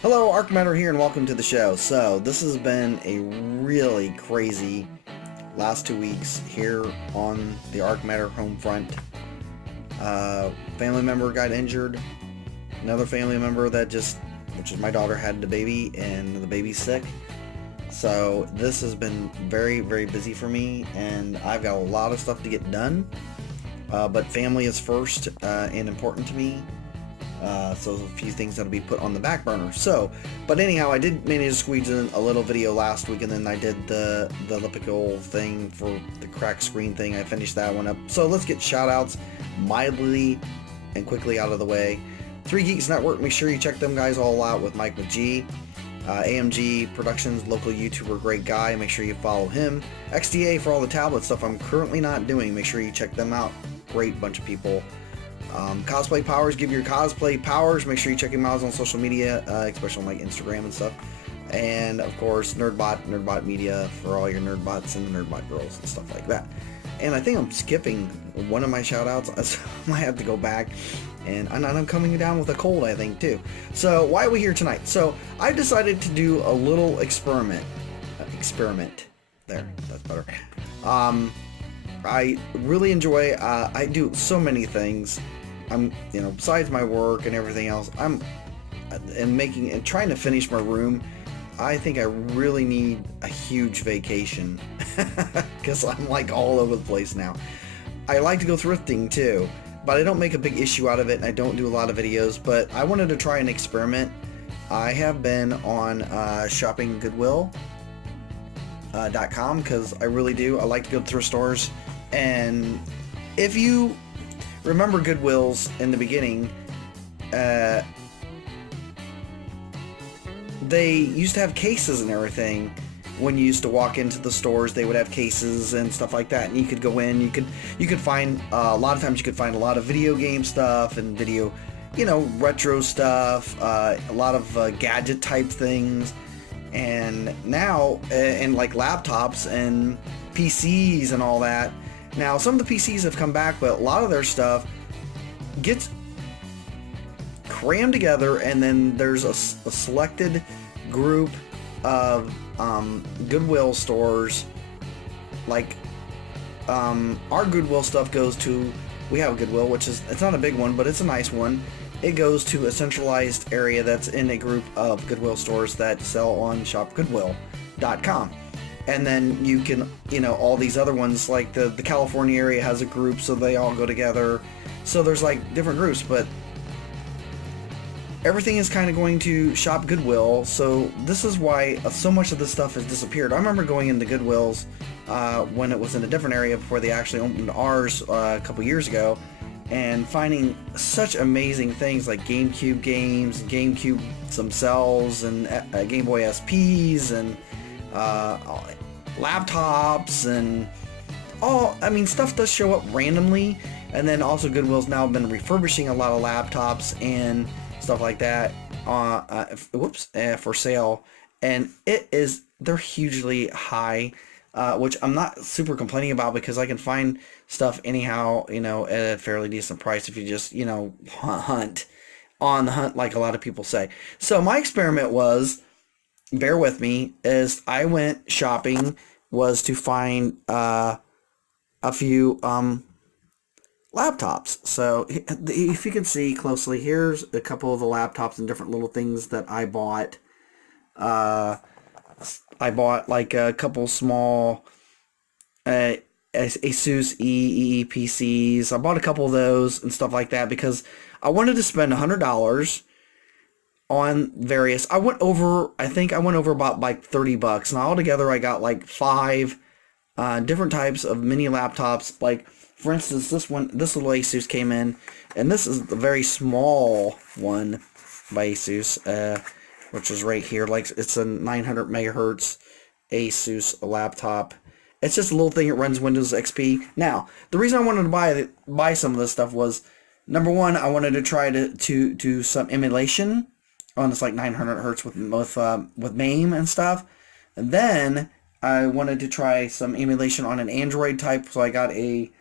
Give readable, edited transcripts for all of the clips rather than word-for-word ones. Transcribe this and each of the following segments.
Hello, Arcmatter here, and welcome to the show. So, this has been a really crazy last 2 weeks here on the Arcmatter home front. Family member got injured. Another family member which is my daughter, had the baby, and the baby's sick. So, this has been very, very busy for me, and I've got a lot of stuff to get done. But family is first and important to me. So a few things that'll be put on the back burner. But anyhow, I did manage to squeeze in a little video last week, and then I did the elliptical thing for the crack screen thing. I finished that one up. So let's get shout outs mildly and quickly out of the way. 3 Geeks Network, make sure you check them guys all out with Mike McGee. AMG Productions, local YouTuber, great guy, make sure you follow him. XDA for all the tablet stuff I'm currently not doing, make sure you check them out. Great bunch of people. Cosplay Powers, give your cosplay powers. Make sure you check him out on social media, especially on like Instagram and stuff. And of course, Nerdbot Media for all your Nerdbots and Nerdbot girls and stuff like that. And I think I'm skipping one of my shout outs. I might have to go back. And I'm coming down with a cold, I think, too. So why are we here tonight? So I decided to do a little experiment. There, that's better. I really enjoy, I do so many things. Besides my work and everything else, I'm trying to finish my room. I think I really need a huge vacation because I'm like all over the place now. I like to go thrifting too, but I don't make a big issue out of it, and I don't do a lot of videos, but I wanted to try an experiment. I have been on shopping Goodwill. .com because I really do. I like to go to thrift stores, and if you remember Goodwills in the beginning, they used to have cases and everything. When you used to walk into the stores, they would have cases and stuff like that, and you could go in. You could find a lot of times you could find a lot of video game stuff and video, retro stuff, a lot of gadget type things. And now, and like laptops and PCs and all that. Now, some of the PCs have come back, but a lot of their stuff gets crammed together, and then there's a selected group of Goodwill stores. Like, our Goodwill stuff goes to, we have a Goodwill, it's not a big one, but it's a nice one. It goes to a centralized area that's in a group of Goodwill stores that sell on shopgoodwill.com. And then you can, all these other ones, like the California area has a group, so they all go together. So there's like different groups, but everything is kind of going to Shop Goodwill. So this is why so much of this stuff has disappeared. I remember going into Goodwill's when it was in a different area before they actually opened ours a couple years ago, and finding such amazing things like GameCube games, GameCube themselves, and Game Boy SPs, and laptops, and stuff does show up randomly. And then also Goodwill's now been refurbishing a lot of laptops and stuff like that for sale, and they're hugely high, which I'm not super complaining about because I can find stuff anyhow, at a fairly decent price if you just, hunt on the hunt, like a lot of people say. So my experiment was, bear with me, is I went shopping, was to find a few laptops. So if you can see closely, here's a couple of the laptops and different little things that I bought. I bought like a couple small Asus EEPCs. I bought a couple of those and stuff like that because I wanted to spend $100 on various. I think I went over about like $30, and altogether I got like 5 different types of mini laptops. Like, for instance, this little Asus came in, and this is the very small one by Asus, which is right here. Like, it's a 900 megahertz Asus laptop. It's just a little thing. It runs Windows XP. Now, the reason I wanted to buy some of this stuff was, number one, I wanted to try to do some emulation on this like 900 hertz with MAME and stuff, and then I wanted to try some emulation on an Android type. So I got an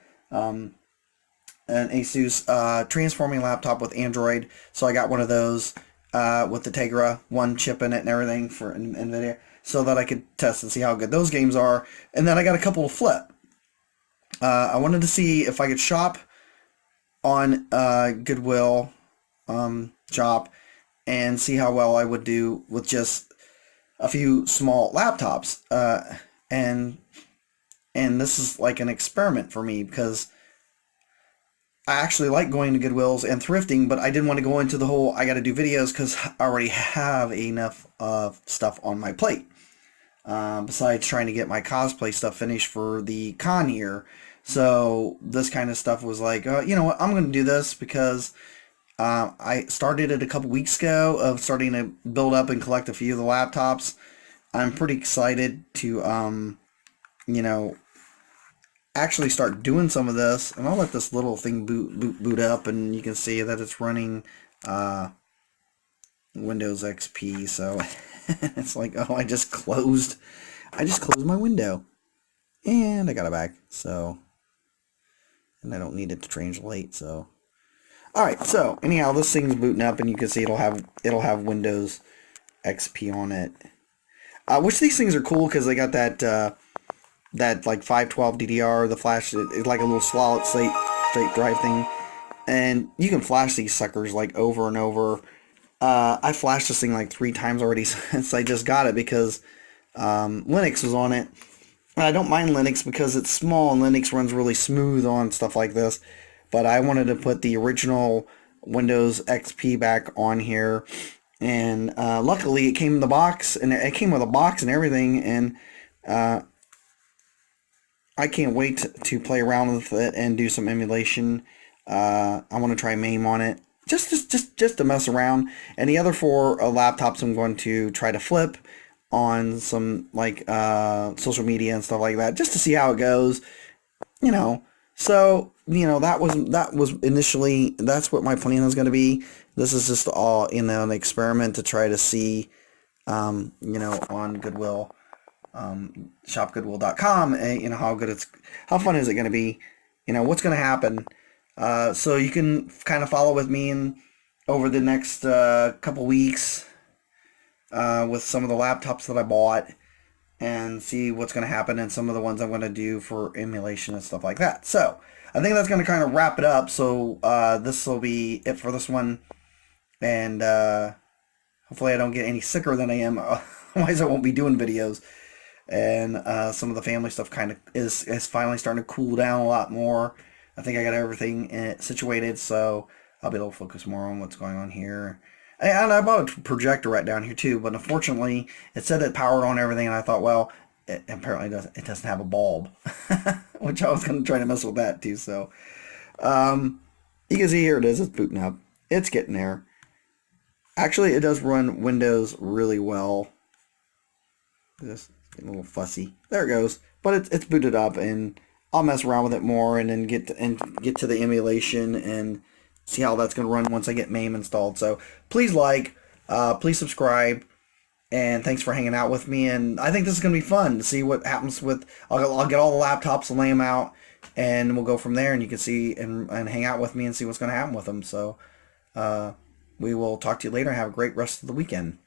Asus transforming laptop with Android. So I got one of those. with the Tegra 1 chip in it and everything for NVIDIA, so that I could test and see how good those games are. And then I got a couple to flip. I wanted to see if I could shop on Goodwill shop and see how well I would do with just a few small laptops. And this is like an experiment for me, because I actually like going to Goodwills and thrifting, but I didn't want to go into the whole I got to do videos because I already have enough of stuff on my plate. Besides trying to get my cosplay stuff finished for the con here. So this kind of stuff was like, you know what, I'm going to do this because I started it a couple weeks ago of starting to build up and collect a few of the laptops. I'm pretty excited to, you know, actually start doing some of this. And I'll let this little thing boot up, and you can see that it's running Windows XP. So it's like, oh, I just closed my window, and I got it back. So, and I don't need it to translate. So, all right. So anyhow, this thing's booting up, and you can see it'll have Windows XP on it. Which these things are cool because they got that that like 512 DDR, the flash. It's like a little solid state drive thing, and you can flash these suckers like over and over. I flashed this thing like 3 times already since I just got it, because Linux was on it. And I don't mind Linux because it's small and Linux runs really smooth on stuff like this. But I wanted to put the original Windows XP back on here. And luckily it came in the box, and it came with a box and everything. And I can't wait to play around with it and do some emulation. I want to try MAME on it. Just to mess around. And the other 4 laptops I'm going to try to flip on some like social media and stuff like that, just to see how it goes, you know. So, you know, that was initially, that's what my plan was going to be. This is just all, you know, an experiment to try to see, you know, on Goodwill, shopgoodwill.com, and you know, how fun is it going to be, you know, what's going to happen. So you can kind of follow with me over the next couple weeks with some of the laptops that I bought, and see what's going to happen, and some of the ones I'm going to do for emulation and stuff like that. So I think that's going to kind of wrap it up. So this will be it for this one, and hopefully I don't get any sicker than I am. Otherwise I won't be doing videos. And some of the family stuff kind of is finally starting to cool down a lot more. I think I got everything situated, so I'll be able to focus more on what's going on here. And I bought a projector right down here too, but unfortunately it said it powered on everything, and I thought, well, it apparently doesn't. It doesn't have a bulb, which I was going to try to mess with that too. So you can see here it is. It's booting up. It's getting there. Actually, it does run Windows really well. Just getting a little fussy. There it goes. But it's booted up, and I'll mess around with it more, and then get to the emulation and see how that's going to run once I get MAME installed. So please please subscribe, and thanks for hanging out with me. And I think this is going to be fun to see what happens with. I'll get all the laptops and lay them out, and we'll go from there. And you can see and hang out with me and see what's going to happen with them. So we will talk to you later, and have a great rest of the weekend.